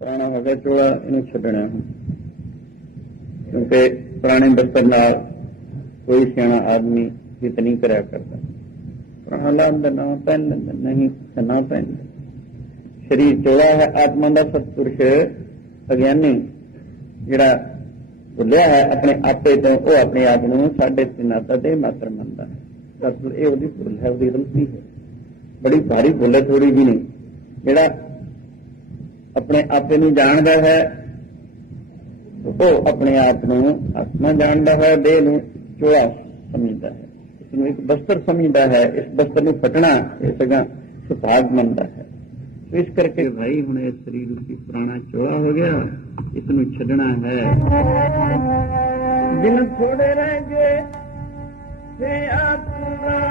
ਪੁਰਾਣਾ ਹੋ ਗਿਆ ਚੋਲਾ ਇਹਨੂੰ ਛੱਡਣਾ ਕਿਉਂਕਿ ਪੁਰਾਣੇ ਬਸਤਰ ਨਾਲ ਕੋਈ ਸਿਆਣਾ ਆਦਮੀ ਹਿਤ ਨਹੀਂ ਕਰਿਆ ਕਰਦਾ। ਪੁਰਾਣਾ ਦਾ ਨਾਮ ਪਹਿਨ ਨਹੀਂ ਤਾਂ ਨਾ ਸਰੀਰ ਚੋਲਾ ਹੈ ਆਤਮਾ ਦਾ ਸਤਪੁਰਸ਼ ਅਗਿਆਨੀ, ਜਿਹੜਾ ਭੁੱਲਿਆ ਹੈ ਆਪਣੇ ਆਪੇ ਤੋਂ, ਉਹ ਆਪਣੇ ਆਪ ਨੂੰ ਸਾਡੇ ਤਿਨਾਤਾ ਦੇ ਮਾਤਰ ਮੰਨਦਾ ਹੈ। ਸਤਪੁਰ ਇਹ ਉਹਦੀ ਭੁੱਲ ਹੈ, ਉਹਦੀ ਗਲਤੀ ਹੈ। ਬੜੀ ਭਾਰੀ ਭੁੱਲ ਹੈ ਥੋੜੀ ਵੀ ਨਹੀਂ। ਜਿਹੜਾ ਆਪਣੇ ਆਪੇ ਨੂੰ ਜਾਣਦਾ ਹੈ ਉਹ ਆਪਣੇ ਆਪ ਨੂੰ ਆਤਮਾ ਜਾਣਦਾ ਹੈ ਦੇਹ ਨੂੰ ਚੋਲਾ ਸਮਝਦਾ ਹੈ। ਇਸ ਨੂੰ ਇੱਕ ਬਸਤਰ ਸਮਝਦਾ ਹੈ ਇਸ ਬਸਤਰ ਨੂੰ ਫਟਣਾ ਇਹ ਸਗਾ ਸੁਭਾਗ ਮੰਨਦਾ ਹੈ। ਇਸ ਕਰਕੇ ਭਾਈ ਹੁਣ ਇਹ ਸਰੀਰ ਉਸੀ ਪੁਰਾਣਾ ਚੋਲਾ ਹੋ ਗਿਆ ਇਸ ਨੂੰ ਛੱਡਣਾ ਹੈ। ਦਿਨ ਥੋੜੇ ਰਹਿ ਗਏ ਤੇ ਆਤਮਾ